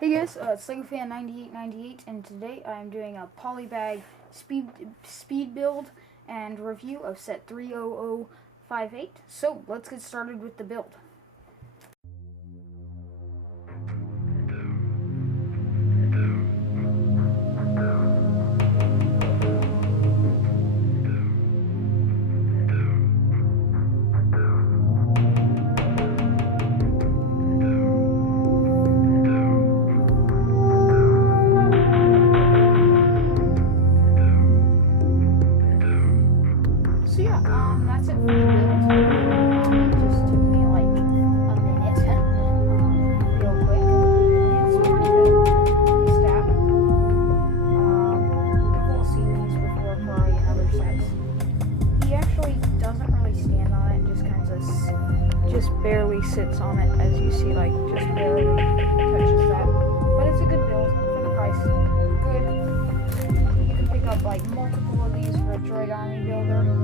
Hey guys, it's LegoFan9898, and today I'm doing a Polybag speed build and review of set 30058. So let's get started with the build. So yeah, that's it for the build. It just took me like a minute, real quick. It's pretty good. STAP. You've all seen these before, probably in other sets. He actually doesn't really stand on it; just barely sits on it, as you see, like just barely touches that. But it's a good build for the price. Good. You can pick up like multiple of these for a Droid army builder.